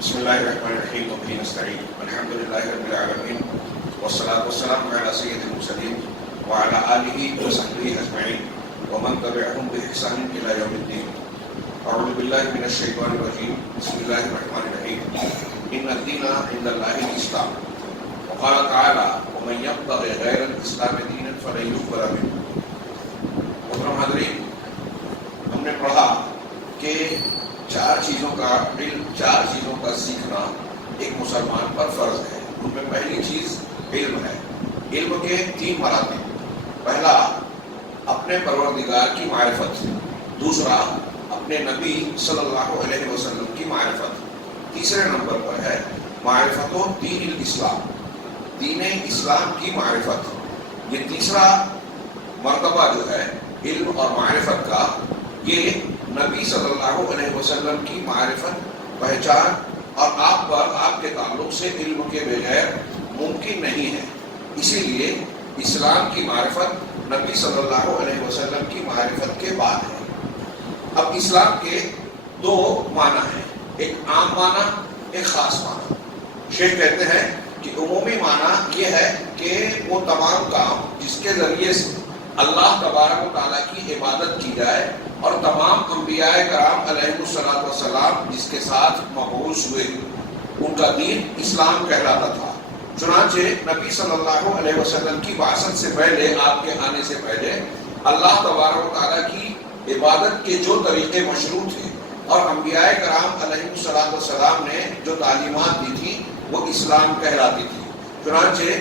بسم الله الرحمن الرحيم وبه نستعين الحمد لله رب العالمين والصلاة والسلام على سيد المرسلين وعلى آله وصحبه أجمعين ومن تبعهم بإحسان إلى يوم الدين. أعوذ بالله من الشيطان الرجيم. بسم الله الرحمن الرحيم. إن الدين عند الله الإسلام. وقال تعالى ومن يبتغي غير الإسلام دينا فلن يقبل منه. محترم حاضرین، ہم نے پڑھا کہ چار چیزوں کا سیکھنا ایک مسلمان پر فرض ہے. ان میں پہلی چیز علم ہے. علم کے 3 مراتب. پہلا اپنے پروردگار کی معرفت، دوسرا اپنے نبی صلی اللہ علیہ وسلم کی معرفت، تیسرے نمبر پر ہے معرفت و دین الاسلام، دین اسلام کی معرفت. یہ تیسرا مرتبہ جو ہے علم اور معرفت کا، یہ نبی صلی اللہ علیہ وسلم کی معرفت، پہچان اور آپ کے تعلق سے علم کے بغیر ممکن نہیں ہے. اسی لیے اسلام کی معرفت نبی صلی اللہ علیہ وسلم کی معرفت کے بعد ہے. اب اسلام کے 2 معنی ہیں، ایک عام معنی، ایک خاص معنی. شیخ کہتے ہیں کہ عمومی معنی یہ ہے کہ وہ تمام کام جس کے ذریعے سے اللہ تبارک و تعالیٰ کی عبادت کی جائے اور تمام انبیاء کرام علیہ السلام جس کے ساتھ مبعوث ہوئے، ان کا دین اسلام کہلاتا تھا. چنانچہ نبی صلی اللہ علیہ وسلم کی بعثت سے پہلے، آپ کے آنے سے پہلے، اللہ تبارک و تعالیٰ کی عبادت کے جو طریقے مشروع تھے اور انبیاء کرام علیہ السلام نے جو تعلیمات دی تھی وہ اسلام کہلاتی تھی. چنانچہ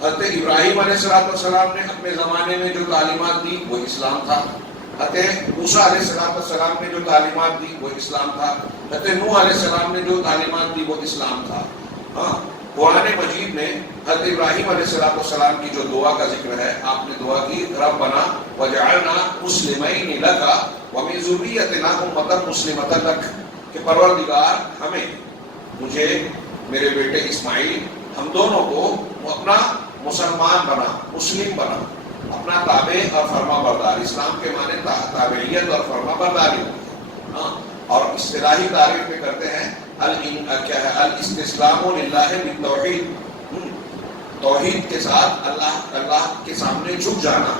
حضرت ابراہیم علیہ السلام نے اپنے زمانے میں جو تعلیمات دی وہ اسلام تھا. حضرت موسیٰ علیہ السلام نے جو تعلیمات دی وہ اسلام تھا. حضرت نوح علیہ السلام نے جو تعلیمات دی وہ اسلام تھا. قرآن مجید میں حضرت ابراہیم علیہ السلام کی جو دعا کا ذکر ہے، آپ نے دعا کی ربنا وجعلنا مسلمین لک ومن ذریتنا امۃ مسلمۃ لک، کہ پروردگار ہمیں، مجھے، میرے بیٹے اسماعیل، ہم دونوں کو اپنا مسلمان بنا، مسلم بنا، اپنا تابع اور فرما بردار. اسلام کے معنی تابعیت اور فرما برداری ہوتی ہے. اور اصطلاحی تعریف میں کرتے ہیں الاستسلام للہ بالتوحید، توحید کے ساتھ اللہ کے سامنے جھک جانا،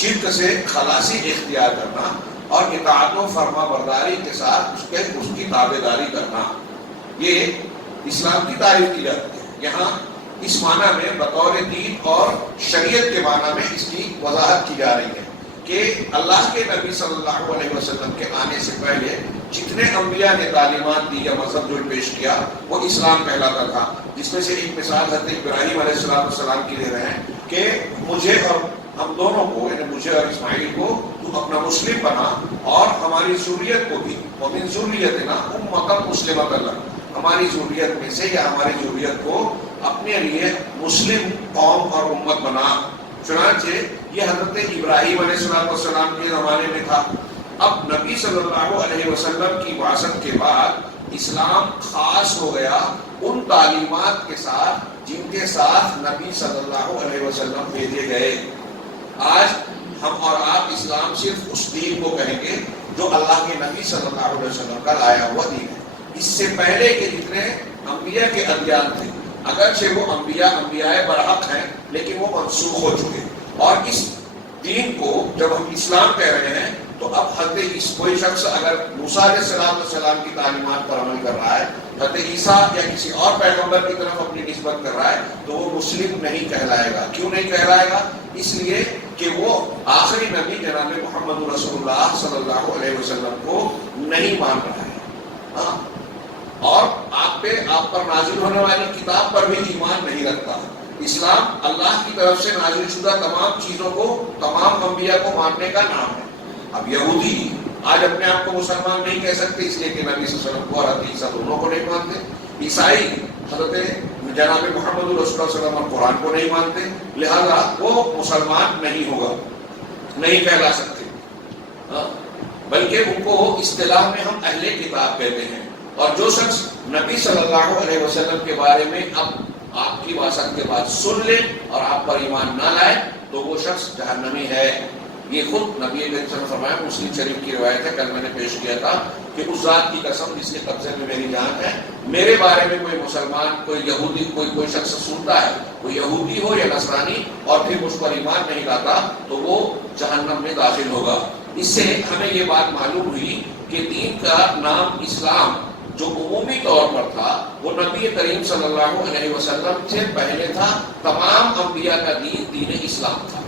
شرک سے خلاصی اختیار کرنا اور اطاعت و فرما برداری کے ساتھ اس کی تابعداری کرنا. یہ اسلام کی تعریف کی جاتی ہے. یہاں اس معنی میں بطور دین اور شریعت کے معنی میں اس کی وضاحت کی جا رہی ہے کہ اللہ کے نبی صلی اللہ علیہ وسلم کے آنے سے پہلے جتنے انبیاء نے تعلیمات دی یا مذہب جو پیش کیا وہ اسلام کہلاتا تھا. جس میں سے ایک مثال حضرت ابراہیم علیہ السلام کی دے رہے ہیں کہ مجھے اور ہم دونوں کو، یعنی مجھے اور اسماعیل کو تو اپنا مسلم بنا اور ہماری ذریت کو بھی، ومن ذریتنا امۃ مسلمۃ لک، ہماری ذریت میں سے یا ہماری ذریت کو اپنے لیے مسلم قوم اور امت بنا. چنانچہ یہ حضرت ابراہیم علیہ السلام کے زمانے میں تھا. اب نبی صلی اللہ علیہ وسلم کی بعثت کے بعد اسلام خاص ہو گیا ان تعلیمات کے ساتھ جن کے ساتھ نبی صلی اللہ علیہ وسلم بھیجے گئے. آج ہم اور آپ اسلام صرف اس دین کو کہیں گے جو اللہ کے نبی صلی اللہ علیہ وسلم کا لایا ہوا دین ہے. اس سے پہلے کے جتنے انبیاء کے ادیان تھے، اگرچہ وہ انبیاء برحق ہیں لیکن وہ منسوخ ہو چکے. اور اس دین کو جب ہم اسلام کہہ رہے ہیں تو اب کوئی شخص اگر موسیٰ علیہ السلام کی تعلیمات پر عمل کر رہا ہے، حضرت عیسیٰ یا کسی اور پیغمبر کی طرف اپنی نسبت کر رہا ہے تو وہ مسلم نہیں کہلائے گا. کیوں نہیں کہلائے گا؟ اس لیے کہ وہ آخری نبی جناب محمد رسول اللہ صلی اللہ علیہ وسلم کو نہیں مان رہا ہے اور آپ پر نازل ہونے والی کتاب پر بھی ایمان نہیں رکھتا. اسلام اللہ کی طرف سے نازل شدہ تمام چیزوں کو، تمام انبیاء کو ماننے کا نام ہے. اب یہودی آج اپنے آپ کو مسلمان نہیں کہہ سکتے اس لیے کہ نبی صلی اللہ علیہ وسلم کو اور حضرت عیسیٰ دونوں کو نہیں مانتے. عیسائی حضرت جناب محمد رسول اللہ صلی اللہ علیہ وسلم اور قرآن کو نہیں مانتے، لہذا وہ مسلمان نہیں ہوگا، نہیں کہلا سکتے. بلکہ ان کو اصطلاح میں ہم اہل کتاب کہتے ہیں. اور جو شخص نبی صلی اللہ علیہ وسلم کے بارے میں اب آپ کی بعثت کے بعد سن لے اور آپ پر ایمان نہ لائے تو وہ شخص جہنمی ہے. یہ خود نبی علیہ السلام نے فرمایا، مسلم شریف کی روایت ہے، کل میں نے پیش کیا تھا کہ اس ذات کی قسم جس کے قبضے میں میری جان ہے، میرے بارے میں کوئی مسلمان، کوئی یہودی، کوئی شخص سنتا ہے، کوئی یہودی ہو یا نصرانی، اور پھر اس پر ایمان نہیں لاتا تو وہ جہنم میں داخل ہوگا۔ اس سے ہمیں یہ بات معلوم ہوئی کہ دین کا نام اسلام جو عمومی طور پر تھا وہ نبی کریم صلی اللہ علیہ وسلم سے پہلے تھا۔ تمام انبیاء کا دین دین اسلام تھا۔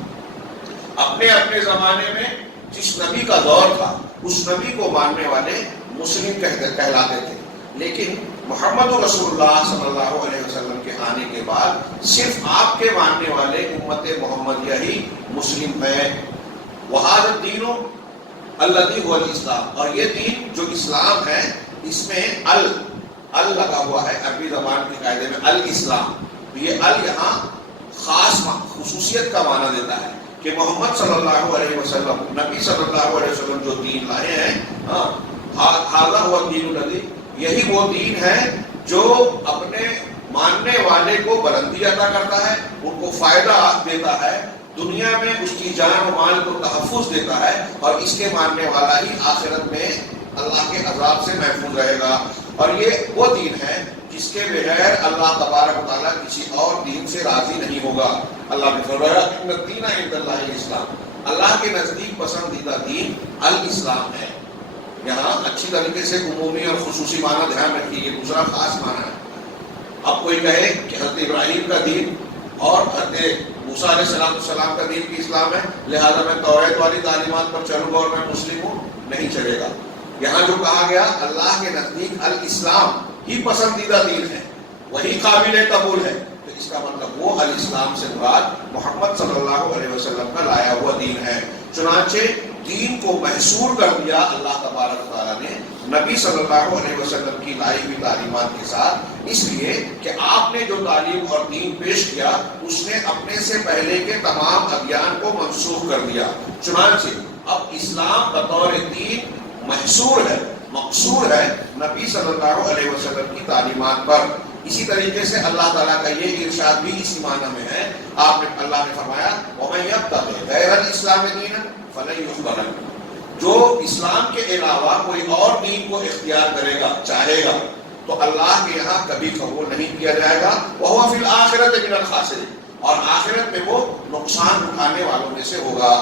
اپنے اپنے زمانے میں جس نبی کا دور تھا اس نبی کو ماننے والے مسلم کہلاتے تھے، لیکن محمد رسول اللہ صلی اللہ علیہ وسلم کے آنے کے بعد صرف آپ کے ماننے والے امت محمدیہ ہی مسلم ہے۔ وَهَذَا الدِّينُ الَّذِي هُوَ الْإِسْلَامُ، اور یہ دین جو اسلام ہے اس میں ال لگا ہوا ہے، عربی زبان کے قاعدے میں الاسلام، یہ ال یہاں خاص خصوصیت کا معنی دیتا ہے کہ محمد صلی اللہ علیہ وسلم، نبی صلی اللہ علیہ وسلم جو دین لائے ہیں، هَذَا هُوَ الدِّينُ الَّذِي، یہی وہ دین ہے جو اپنے ماننے والے کو بلندی عطا کرتا ہے، ان کو فائدہ دیتا ہے، دنیا میں اس کی جان و مال کو تحفظ دیتا ہے، اور اس کے ماننے والا ہی آخرت میں اللہ کے عذاب سے محفوظ رہے گا۔ اور یہ وہ دین ہے جس کے بغیر اللہ تبارک و تعالیٰ کسی اور دین سے راضی نہیں ہوگا۔ اللہ نے فرمایا ان الدین عند اللہ الاسلام، اللہ کے نزدیک پسندیدہ دین الاسلام ہے۔ یہاں اچھی طریقے سے عمومی اور خصوصی معنی دھیان رکھیے، یہ دوسرا خاص معنی ہے۔ اب کوئی کہے کہ حضرت ابراہیم کا دین اور حضرت موسیٰ علیہ السلام کا دین بھی اسلام ہے، لہذا میں توریت والی تعلیمات پر چلوں گا اور میں مسلم ہوں، نہیں چلے گا۔ یہاں جو کہا گیا اللہ کے نزدیک الاسلام ہی پسندیدہ دین ہے، وہی قابل قبول ہے، تو اس کا مطلب وہ الاسلام سے مراد محمد صلی اللہ علیہ وسلم کا لایا ہوا دین ہے۔ چنانچہ دین کو محصور کر دیا اللہ تبارک تعالیٰ نے نبی صلی اللہ علیہ وسلم کی لائی ہوئی تعلیمات کے ساتھ، اس لیے کہ آپ نے جو تعلیم اور دین پیش کیا اس نے اپنے سے پہلے کے تمام ادیان کو منسوخ کر دیا۔ چنانچہ اب اسلام بطور دین محصور ہے، مقصور ہے نبی صلی اللہ علیہ وسلم کی تعلیمات پر۔ اسی طریقے سے اللہ تعالیٰ کا یہ ارشاد بھی اسی معنی میں ہے۔ اللہ نے فرمایا وَمَن يَبْتَغِ غَيْرَ الْإِسْلَامِ دِينًا فَلَن يُقْبَلَ مِنْهُ، جو اسلام کے علاوہ کوئی اور دین کو اختیار کرے گا، چاہے گا، تو اللہ کے یہاں کبھی قبول نہیں کیا جائے گا۔ وَهُوَ فِي الْآخِرَةِ مِنَ الْخَاسِرِينَ، اور آخرت میں وہ نقصان اٹھانے والوں میں سے ہوگا۔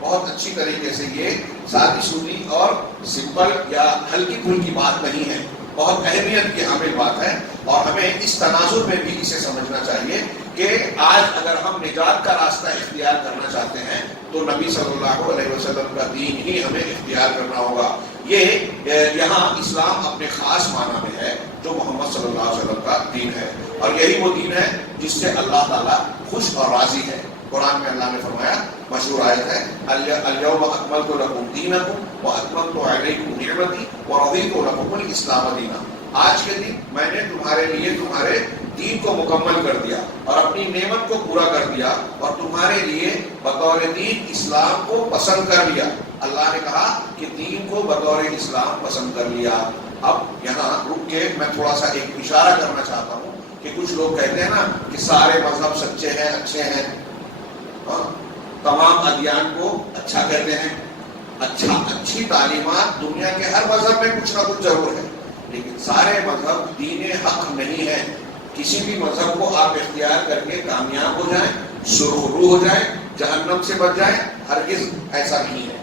بہت اچھی طریقے سے یہ سادی سودی اور سمپل یا ہلکی پھلکی بات نہیں ہے، بہت اہمیت کی حامل بات ہے، اور ہمیں اس تناظر میں بھی اسے سمجھنا چاہیے کہ آج اگر ہم نجات کا راستہ اختیار کرنا چاہتے ہیں تو نبی صلی اللہ علیہ وسلم کا دین ہی ہمیں اختیار کرنا ہوگا۔ یہ یہاں اسلام اپنے خاص معنی میں ہے جو محمد صلی اللہ علیہ وسلم کا دین ہے، اور یہی وہ دین ہے جس سے اللہ تعالیٰ خوش اور راضی ہے۔ قرآن میں اللہ نے فرمایا، مشہور آیت ہے، اليوم اکملت لکم دینکم واتممت علیکم نعمتی ورضیت لکم الاسلام دینا، آج کے دن میں نے تمہارے لیے تمہارے دین کو مکمل کر دیا اور اپنی نعمت کو پورا کر دیا، اور تمہارے لیے بطور دین اسلام کو پسند کر لیا۔ اللہ نے کہا کہ دین کو بطور اسلام پسند کر لیا۔ اب یہاں رک کے میں تھوڑا سا ایک اشارہ کرنا چاہتا ہوں کہ کچھ لوگ کہتے ہیں نا کہ سارے مذہب سچے ہیں، اچھے ہیں، تمام ادیان کو اچھا کہتے ہیں۔ اچھی تعلیمات دنیا کے ہر مذہب میں کچھ نہ کچھ ضرور ہے، لیکن سارے مذہب دین حق نہیں ہے۔ کسی بھی مذہب کو آپ اختیار کر کے کامیاب ہو جائیں، سرخرو ہو جائیں، جہنم سے بچ جائیں، ہرگز ایسا نہیں ہے۔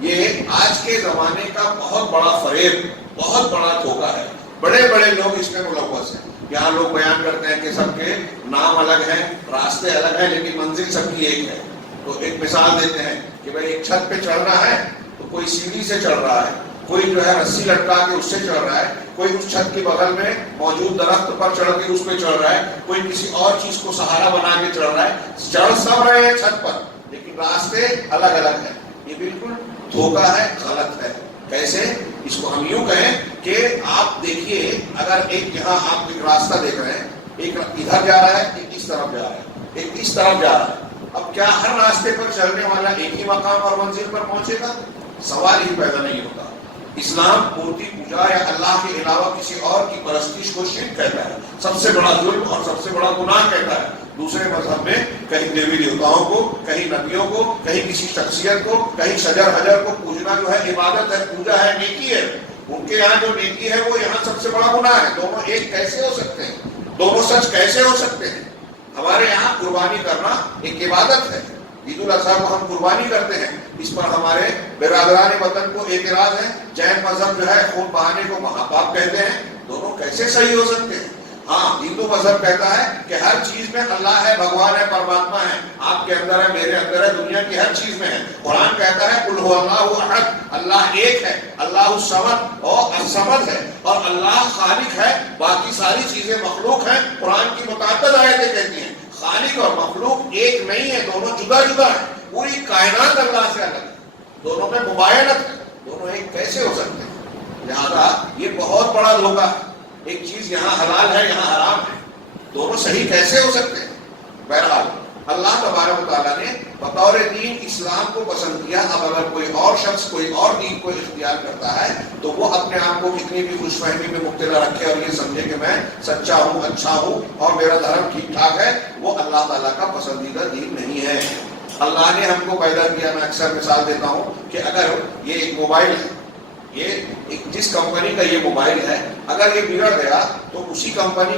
یہ آج کے زمانے کا بہت بڑا فریب، بہت بڑا دھوکہ ہے۔ بڑے بڑے لوگ اس میں ملوث ہیں۔ یہاں لوگ بیان کرتے ہیں کہ سب کے نام الگ ہیں، راستے الگ ہیں، لیکن منزل سب کی ایک ہے۔ تو ایک مثال دیتے ہیں کہ بھائی ایک چھت پہ چڑھ رہا ہے تو کوئی سیڑھی سے چڑھ رہا ہے، کوئی جو ہے رسی لٹکا کے اس سے چڑھ رہا ہے، کوئی اس چھت کے بغل میں موجود درخت پر چڑھ کے اس پہ چڑھ رہا ہے، کوئی کسی اور چیز کو سہارا بنا کے چڑھ رہا ہے۔ چڑھ سب رہے ہیں چھت پر، لیکن راستے الگ الگ ہیں۔ یہ بالکل دھوکہ ہے، غلط ہے۔ کیسے؟ اس کو ہم یوں کہیں کہ آپ دیکھیے، اگر ایک یہاں آپ ایک راستہ دیکھ رہے ہیں، ایک ادھر جا رہا ہے، ایک اس طرف جا رہا ہے، ایک اس طرف جا رہا ہے، اب کیا ہر راستے پر چلنے والا ایک ہی مقام اور منزل پر پہنچے گا؟ سوال ہی پیدا نہیں ہوتا۔ اسلام مورتی پوجا یا اللہ کے علاوہ کسی اور کی پرستش کو شرک کہتا ہے، سب سے بڑا ظلم اور سب سے بڑا گناہ کہتا ہے۔ دوسرے مذہب میں کہیں دیوی دیوتاؤں کو، کہیں نبیوں کو، کہیں کسی شخصیت کو، کہیں شجر حجر کو پوجنا جو ہے عبادت ہے، پوجا ہے، نیکی ہے۔ ان کے یہاں جو نیکی ہے وہ یہاں سب سے بڑا گناہ ہے. دونوں ایک کیسے ہو سکتے ہیں؟ دونوں سچ کیسے ہو سکتے ہیں؟ ہمارے یہاں قربانی کرنا ایک عبادت ہے. عید الاضحیٰ کو ہم قربانی کرتے ہیں. اس پر ہمارے برادران وطن کو اعتراض ہے. جین مذہب جو ہے خون بہانے کو مہاپاپ کہتے ہیں. دونوں کیسے صحیح ہو سکتے ہیں؟ ہاں، ہندو مذہب کہتا ہے کہ ہر چیز میں اللہ ہے، بھگوان ہے، پرماتما ہے. آپ کے اندر ہے، میرے اندر ہے، دنیا کی ہر چیز میں ہے. قرآن کہتا ہے قل ھو اللہ احد، اللہ ایک ہے، اللہ الصمد اور الصمد ہے، اور اللہ خالق ہے، باقی ساری چیزیں مخلوق ہیں. قرآن کی متعدد آیتیں کہتی ہیں خالق اور مخلوق ایک نہیں ہے، دونوں جدا جدا ہیں. پوری کائنات اللہ سے الگ ہے، دونوں میں مباینت ہے. دونوں ایک کیسے ہو سکتے ہیں؟ لہذا یہ بہت بڑا دھوکہ ہے. ایک چیز یہاں حلال ہے، یہاں حرام ہے. دونوں صحیح کیسے ہو سکتے ہیں؟ بہرحال اللہ تبارک و تعالیٰ نے بطور دین اسلام کو پسند کیا. اب اگر کوئی اور شخص کوئی اور دین کو اختیار کرتا ہے تو وہ اپنے آپ کو کتنی بھی خوش فہمی میں مبتلا رکھے اور یہ سمجھے کہ میں سچا ہوں، اچھا ہوں اور میرا دھرم ٹھیک ٹھاک ہے، وہ اللہ تعالیٰ کا پسندیدہ دین نہیں ہے. اللہ نے ہم کو پیدا کیا. میں اکثر مثال دیتا ہوں کہ اگر یہ ایک موبائل ہے، یہ جس کمپنی کا یہ موبائل ہے، اگر یہ بگڑ گیا تو اسی کمپنی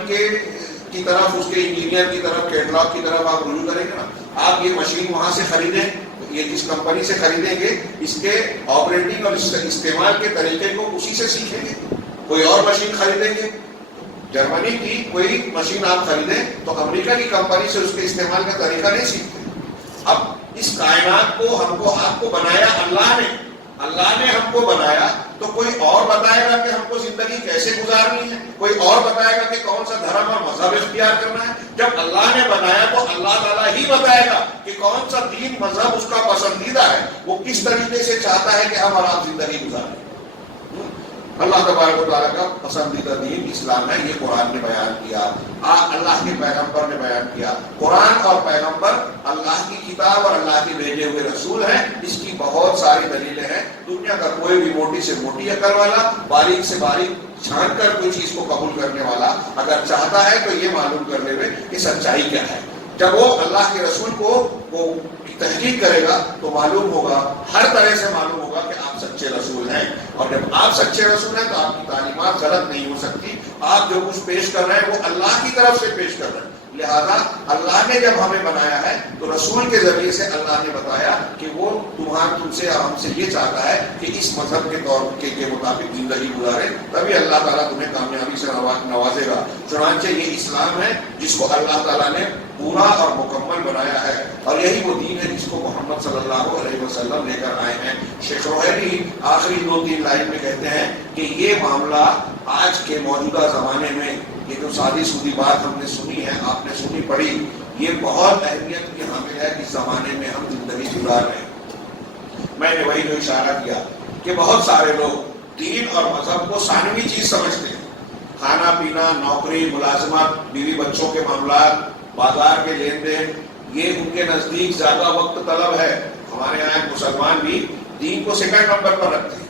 کی طرف، اس کے انجینئر کی طرف، کیٹلاگ کی طرف آپ رجوع کریں گے نا. آپ یہ مشین وہاں سے خریدیں، یہ جس کمپنی سے خریدیں گے اس کے آپریٹنگ اور استعمال کے طریقے کو اسی سے سیکھیں گے. کوئی اور مشین خریدیں گے، جرمنی کی کوئی مشین آپ خریدیں تو امریکہ کی کمپنی سے اس کے استعمال کا طریقہ نہیں سیکھتے. اب اس کائنات کو ہم کو آپ کو بنایا اللہ نے ہم کو بنایا، تو کوئی اور بتائے گا کہ ہم کو زندگی کیسے گزارنی ہے، کوئی اور بتائے گا کہ کون سا دھرم اور مذہب اختیار کرنا ہے. جب اللہ نے بنایا تو اللہ تعالیٰ ہی بتائے گا کہ کون سا دین مذہب اس کا پسندیدہ ہے، وہ کس طریقے سے چاہتا ہے کہ ہم اور آپ زندگی گزاریں. اللہ تبارک و تعالیٰ کا پسندیدہ دین اسلام ہے. یہ قرآن نے بیان کیا، اللہ کے پیغمبر نے بیان کیا. قرآن اور پیغمبر اللہ کی کتاب اور اللہ کے بھیجے ہوئے رسول ہیں. اس کی بہت ساری دلیلیں ہیں. دنیا کا کوئی بھی موٹی سے موٹی عقل والا، باریک سے باریک چھان کر کوئی چیز کو قبول کرنے والا اگر چاہتا ہے تو یہ معلوم کر لے کہ سچائی کیا ہے. جب وہ اللہ کے رسول کو تحقیق کرے گا تو معلوم ہوگا، ہر طرح سے معلوم ہوگا کہ آپ سچے رسول ہیں. اور جب آپ سچے رسول ہیں تو آپ کی تعلیمات غلط نہیں ہو سکتی. آپ جو کچھ پیش کر رہے ہیں وہ اللہ کی طرف سے پیش کر رہے ہیں. لہذا اللہ نے جب ہمیں بنایا ہے تو رسول کے ذریعے سے اللہ نے بتایا کہ وہ تم سے ہم سے یہ چاہتا ہے کہ اس مذہب کے طور کے مطابق زندگی گزارے، تبھی اللہ تعالیٰ تمہیں کامیابی سے نوازے گا. چنانچہ یہ اسلام ہے جس کو اللہ تعالیٰ نے پورا اور مکمل بنایا ہے، اور یہی وہ دین ہے جس کو محمد صلی اللہ علیہ وسلم لے کر آئے ہیں. شیخ روحانی آخری 2-3 لائن میں کہتے ہیں کہ یہ معاملہ آج کے موجودہ زمانے میں، یہ جو سادی سودی بات ہم نے سنی ہے، آپ نے سنی پڑھی، یہ بہت اہمیت کی حامل ہے اس زمانے میں ہم زندگی گزار رہے ہیں. میں نے وہی جو اشارہ کیا کہ بہت سارے لوگ دین اور مذہب کو ثانوی چیز سمجھتے ہیں. کھانا پینا، نوکری، ملازمت، بیوی بچوں کے معاملات، بازار کے لین دین، یہ ان کے نزدیک زیادہ وقت طلب ہے. ہمارے یہاں مسلمان بھی دین کو سیکنڈ نمبر پر رکھتے ہیں.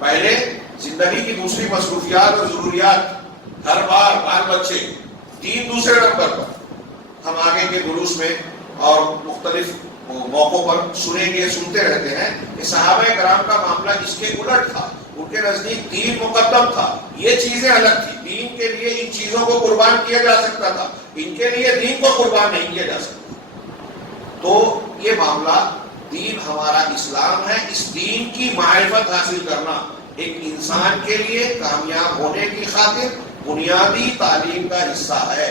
پہلے زندگی کی دوسری مصروفیات اور ضروریات، گھر بار، بال بچے، دین دوسرے نمبر پر. ہم آگے کے دروس میں اور مختلف موقعوں پر سنتے رہتے ہیں کہ صحابہ کرام کا معاملہ اس کے الٹ تھا. ان کے نزدیک دین مقدم تھا، یہ چیزیں الگ تھی. دین کے لیے ان چیزوں کو قربان کیا جا سکتا تھا، ان کے لیے دین کو قربان نہیں کیا جا سکتا. تو یہ معاملہ، دین ہمارا اسلام ہے. اس دین کی معرفت حاصل کرنا ایک انسان کے لیے کامیاب ہونے کی خاطر بنیادی تعلیم کا حصہ ہے.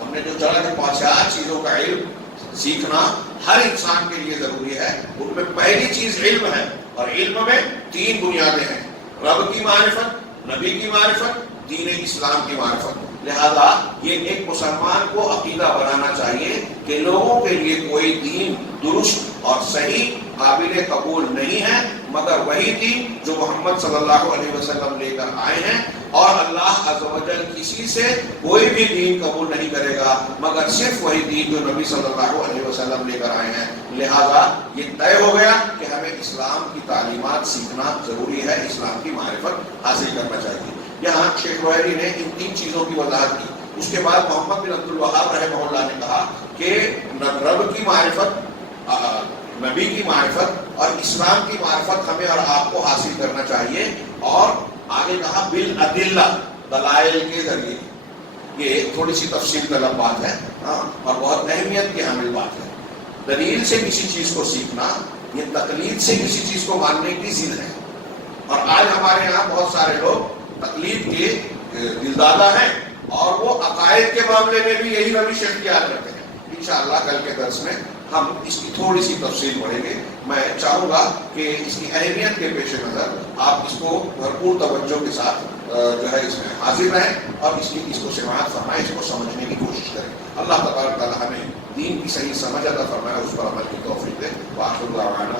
ہم نے جو چلا کہ 5 چیزوں کا علم سیکھنا ہر انسان کے لیے ضروری ہے. ان میں پہلی چیز علم ہے، اور علم میں 3 بنیادیں ہیں: رب کی معرفت، نبی کی معرفت، دین اسلام کی معرفت. لہذا یہ ایک مسلمان کو عقیدہ بنانا چاہیے کہ لوگوں کے لیے کوئی دین درست اور صحیح قابل قبول نہیں ہے مگر وہی دین جو محمد صلی اللہ علیہ وسلم لے کر آئے ہیں. اور اللہ عز و جل کسی سے کوئی بھی دین قبول نہیں کرے گا مگر صرف وہی دین جو نبی صلی اللہ علیہ وسلم لے کر آئے ہیں. لہذا یہ طے ہو گیا کہ ہمیں اسلام کی تعلیمات سیکھنا ضروری ہے، اسلام کی معرفت حاصل کرنا چاہیے. یہاں شیخ روحانی نے ان 3 چیزوں کی وضاحت کی. اس کے بعد محمد بن عبد الوہاب رحمہ اللہ نے کہا کہ رب کی معرفت، نبی کی معرفت اور اسلام کی معرفت ہمیں اور آپ کو حاصل کرنا چاہیے. اور آگے کہا بالادلہ، دلائل کے ذریعے. یہ تھوڑی سی تفصیل طلب بات ہے اور بہت اہمیت کی حامل بات ہے. دلیل سے کسی چیز کو سیکھنا یہ تقلید سے کسی چیز کو ماننے کی ضد ہے. اور آج ہمارے یہاں بہت سارے لوگ تقلید کے دلدادہ ہیں اور وہ عقائد کے معاملے میں بھی یہی روش اختیار کرتے ہیں. انشاءاللہ کل کے درس میں ہم اس کی تھوڑی سی تفصیل پڑھیں گے. میں چاہوں گا کہ اس کی اہمیت کے پیش نظر آپ اس کو بھرپور توجہ کے ساتھ جو ہے اس میں حاضر رہیں اور اس کو سماعت فرمائیں، اس کو سمجھنے کی کوشش کریں. اللہ تبارک تعالیٰ ہمیں دین کی صحیح سمجھ عطا فرمائے، اس پر عمل کی توفیق دے. وآخر دعوانا